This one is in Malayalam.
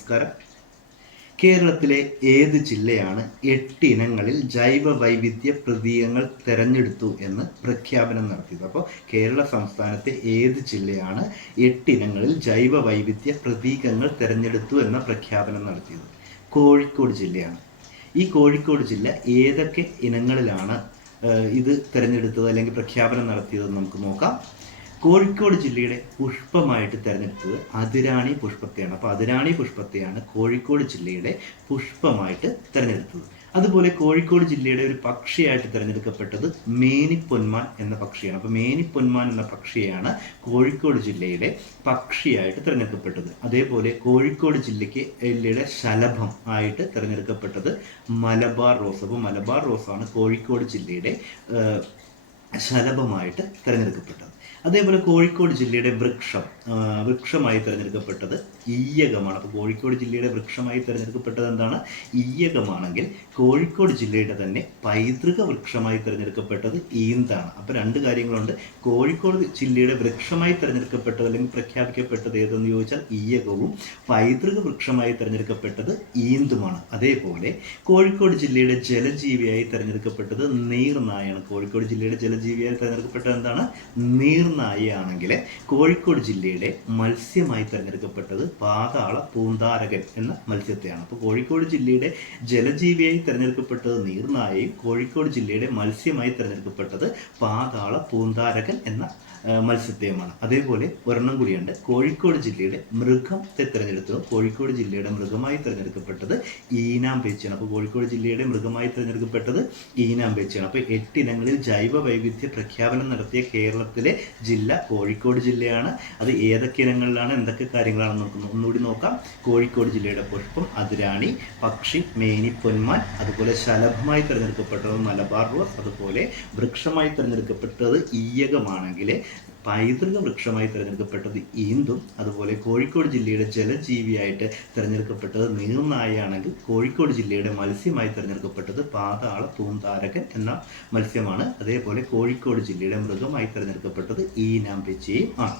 നമസ്കാരം. കേരളത്തിലെ ഏത് ജില്ലയാണ് എട്ട് ഇനങ്ങളിൽ ജൈവ വൈവിധ്യ പ്രതീകങ്ങൾ തെരഞ്ഞെടുത്തു എന്ന് പ്രഖ്യാപനം നടത്തിയത്? അപ്പോൾ കേരള സംസ്ഥാനത്തെ ഏത് ജില്ലയാണ് എട്ട് ഇനങ്ങളിൽ ജൈവ വൈവിധ്യ പ്രതീകങ്ങൾ തെരഞ്ഞെടുത്തു എന്ന പ്രഖ്യാപനം നടത്തിയത്? കോഴിക്കോട് ജില്ലയാണ്. ഈ കോഴിക്കോട് ജില്ല ഏതൊക്കെ ഇനങ്ങളിലാണ് ഇത് തിരഞ്ഞെടുത്തത് അല്ലെങ്കിൽ പ്രഖ്യാപനം നടത്തിയത് നമുക്ക് നോക്കാം. കോഴിക്കോട് ജില്ലയുടെ പുഷ്പമായിട്ട് തിരഞ്ഞെടുത്തത് അതിരാണി പുഷ്പത്തെയാണ്. അപ്പോൾ അതിരാണി പുഷ്പത്തെയാണ് കോഴിക്കോട് ജില്ലയുടെ പുഷ്പമായിട്ട് തിരഞ്ഞെടുത്തത്. അതുപോലെ കോഴിക്കോട് ജില്ലയുടെ ഒരു പക്ഷിയായിട്ട് തിരഞ്ഞെടുക്കപ്പെട്ടത് മേനിപ്പൊന്മാൻ എന്ന പക്ഷിയാണ്. അപ്പോൾ മേനിപ്പൊന്മാൻ എന്ന പക്ഷിയാണ് കോഴിക്കോട് ജില്ലയുടെ പക്ഷിയായിട്ട് തിരഞ്ഞെടുക്കപ്പെട്ടത്. അതേപോലെ കോഴിക്കോട് ജില്ലയ്ക്ക് ജില്ലയുടെ ശലഭം ആയിട്ട് തിരഞ്ഞെടുക്കപ്പെട്ടത് മലബാർ റോസ്. അപ്പോൾ മലബാർ റോസാണ് കോഴിക്കോട് ജില്ലയുടെ ശലഭമായിട്ട് തിരഞ്ഞെടുക്കപ്പെട്ടത്. അതേപോലെ കോഴിക്കോട് ജില്ലയുടെ വൃക്ഷം വൃക്ഷമായി തിരഞ്ഞെടുക്കപ്പെട്ടത് ഈയകമാണ്. അപ്പോൾ കോഴിക്കോട് ജില്ലയുടെ വൃക്ഷമായി തിരഞ്ഞെടുക്കപ്പെട്ടത് എന്താണ് ഈയകമാണെങ്കിൽ കോഴിക്കോട് ജില്ലയുടെ തന്നെ പൈതൃക വൃക്ഷമായി തിരഞ്ഞെടുക്കപ്പെട്ടത് ഈന്താണ്. അപ്പോൾ രണ്ട് കാര്യങ്ങളുണ്ട്. കോഴിക്കോട് ജില്ലയുടെ വൃക്ഷമായി തിരഞ്ഞെടുക്കപ്പെട്ടത് അല്ലെങ്കിൽ പ്രഖ്യാപിക്കപ്പെട്ടത് ഏതെന്ന് ചോദിച്ചാൽ ഈയകവും പൈതൃക വൃക്ഷമായി തിരഞ്ഞെടുക്കപ്പെട്ടത് ഈന്തുമാണ്. അതേപോലെ കോഴിക്കോട് ജില്ലയുടെ ജലജീവിയായി തിരഞ്ഞെടുക്കപ്പെട്ടത് നീർനായാണ് കോഴിക്കോട് ജില്ലയുടെ ജലജീവിയായി തിരഞ്ഞെടുക്കപ്പെട്ടത് എന്താണ്? നീർനായയാണെങ്കിൽ കോഴിക്കോട് ജില്ലയുടെ മത്സ്യമായി തിരഞ്ഞെടുക്കപ്പെട്ടത് പാതാള പൂന്താരകൻ എന്ന മത്സ്യത്തെയാണ്. അപ്പോൾ കോഴിക്കോട് ജില്ലയുടെ ജലജീവിയായി തിരഞ്ഞെടുക്കപ്പെട്ടത് നീർനായയും കോഴിക്കോട് ജില്ലയുടെ മത്സ്യമായി തിരഞ്ഞെടുക്കപ്പെട്ടത് പാതാള പൂന്താരകൻ എന്ന മത്സ്യത്തെയുമാണ്. അതേപോലെ ഒരെണ്ണം കൂടിയുണ്ട്. കോഴിക്കോട് ജില്ലയുടെ മൃഗത്തെ തിരഞ്ഞെടുത്തത്. കോഴിക്കോട് ജില്ലയുടെ മൃഗമായി തിരഞ്ഞെടുക്കപ്പെട്ടത് ഈനാമ്പേച്ചിയാണ്. അപ്പോൾ കോഴിക്കോട് ജില്ലയുടെ മൃഗമായി തിരഞ്ഞെടുക്കപ്പെട്ടത് ഈനാമ്പേച്ചിയാണ്. അപ്പോൾ എട്ടിനങ്ങളിൽ ജൈവ വൈവിധ്യ പ്രഖ്യാപനം നടത്തിയ കേരളത്തിലെ ജില്ല കോഴിക്കോട് ജില്ലയാണ്. അത് ഏതൊക്കെ ഇനങ്ങളിലാണ്? എന്തൊക്കെ കാര്യങ്ങളാണെന്ന് നോക്കുന്നു ഒന്നുകൂടി നോക്കാം. കോഴിക്കോട് ജില്ലയുടെ പുഷ്പം അതിരാണി പക്ഷി മേനി പൊന്മാൻ അതുപോലെ ശലഭമായി തിരഞ്ഞെടുക്കപ്പെട്ടത് മലബാർ റോസ് അതുപോലെ വൃക്ഷമായി തിരഞ്ഞെടുക്കപ്പെട്ടത് ഈയകമാണെങ്കിൽ പൈതൃക വൃക്ഷമായി തിരഞ്ഞെടുക്കപ്പെട്ടത് ഈന്തും അതുപോലെ കോഴിക്കോട് ജില്ലയുടെ ജലജീവിയായിട്ട് തിരഞ്ഞെടുക്കപ്പെട്ടത് നീർനായയാണെങ്കിൽ കോഴിക്കോട് ജില്ലയുടെ മത്സ്യമായി തിരഞ്ഞെടുക്കപ്പെട്ടത് പാതാള പൂന്താരകൻ എന്ന മത്സ്യമാണ്. അതേപോലെ കോഴിക്കോട് ജില്ലയുടെ മൃഗമായി തിരഞ്ഞെടുക്കപ്പെട്ടത് ഈനാമ്പെച്ചിയും ആണ്.